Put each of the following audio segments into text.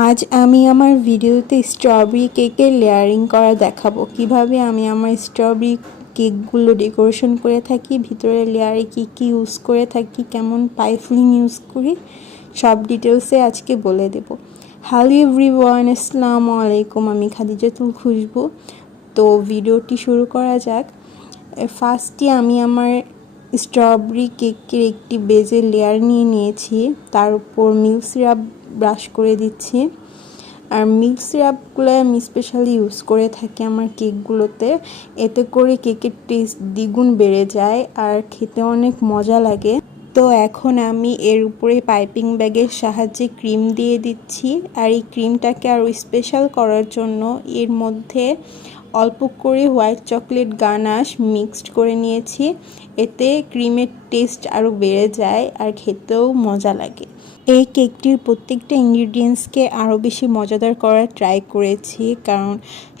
আজ আমি আমার ভিডিওতে স্ট্রবেরি কেকের লেয়ারিং করা দেখাবো কিভাবে আমি আমার স্ট্রবেরি কেকগুলো ডেকোরেশন করে থাকি, ভিতরে লেয়ারে কী কী ইউজ করে থাকি, কেমন পাইফলিং ইউজ করি, সব ডিটেলসে আজকে বলে দেব। হ্যালো এভরিওয়ান, আসসালামু আলাইকুম। আমি খাদিজাতুল খুশবু। তো ভিডিওটি শুরু করা যাক। ফার্স্টে আমি আমার স্ট্রবেরি কেকের একটি বেজের লেয়ার নিয়ে নিয়েছি, তার উপর মিল্ক সিরাপ ব্রাশ করে দিচ্ছি। আর মিল্ক সিরাপগুলো আমি স্পেশালি ইউজ করে থাকি আমার কেকগুলোতে, এতে করে কেকের টেস্ট দ্বিগুণ বেড়ে যায় আর খেতে অনেক মজা লাগে। তো এখন আমি এর উপরে পাইপিং ব্যাগের সাহায্যে ক্রিম দিয়ে দিচ্ছি। আর এই ক্রিমটাকে আরও স্পেশাল করার জন্য এর মধ্যে অল্প করে হোয়াইট চকলেট গানাশ মিক্সড করে নিয়েছি, এতে ক্রিমের টেস্ট আরও বেড়ে যায় আর খেতেও মজা লাগে। এই কেকটির প্রত্যেকটা ইনগ্রিডিয়েন্টসকে আরও বেশি মজাদার করার ট্রাই করেছি, কারণ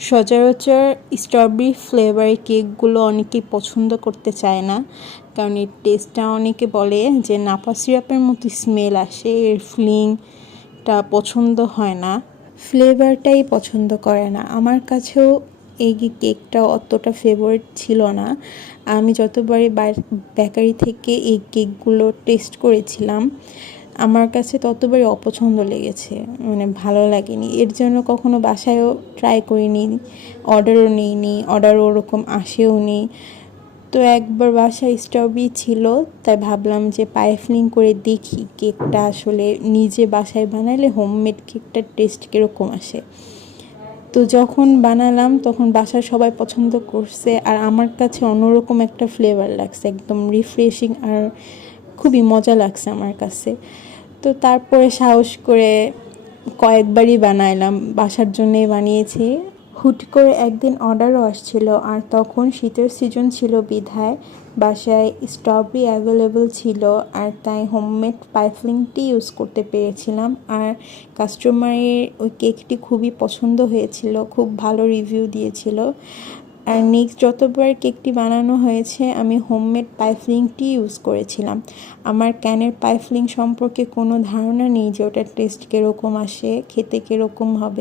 সচরাচর স্ট্রবেরি ফ্লেভারের কেকগুলো অনেকেই পছন্দ করতে চায় না, কারণ এর টেস্টটা অনেকে বলে যে নাপা সিরাপের মতো স্মেল আসে, এর ফিলিংটা পছন্দ হয় না, ফ্লেভারটাই পছন্দ করে না। আমার কাছেও এই কেকটা অতটা ফেভারিট ছিল না। আমি যতবারই বেকারি থেকে এই কেকগুলো টেস্ট করেছিলাম, আমার কাছে ততবারই অপছন্দ লেগেছে, মানে ভালো লাগেনি। এর জন্য কখনো বাসায়ও ট্রাই করিনি, অর্ডারও নিইনি, অর্ডারও ওরকম আসেও নি। তো একবার বাসায় স্ট্রবেরি ছিল, তাই ভাবলাম যে পাইফলিং করে দেখি কেকটা আসলে নিজে বাসায় বানালে হোমমেড কেকটার টেস্ট কীরকম আসে। তো যখন বানালাম তখন বাসার সবাই পছন্দ করছে, আর আমার কাছে অন্যরকম একটা ফ্লেভার লাগছে, একদম রিফ্রেশিং আর খুবই মজা লাগছে আমার কাছে। তো তারপরে সাহস করে কয়েকবারই বানাইলাম, বাসার জন্যই বানিয়েছি। হুট করে একদিন অর্ডারও আসছিল, আর তখন শীতের সিজন ছিল বিধায় বাসায় স্ট্রবেরি অ্যাভেলেবল ছিল, আর তাই হোমমেড পাইফলিংটি ইউজ করতে পেরেছিলাম। আর কাস্টমারের ওই কেকটি খুবই পছন্দ হয়েছিল, খুব ভালো রিভিউ দিয়েছিল। আর নেক্সট যতবার কেকটি বানানো হয়েছে আমি হোমমেড পাইফলিংটি ইউজ করেছিলাম। আমার ক্যানের পাইফলিং সম্পর্কে কোনো ধারণা নেই যে ওটার টেস্ট কীরকম আসে, খেতে কীরকম হবে।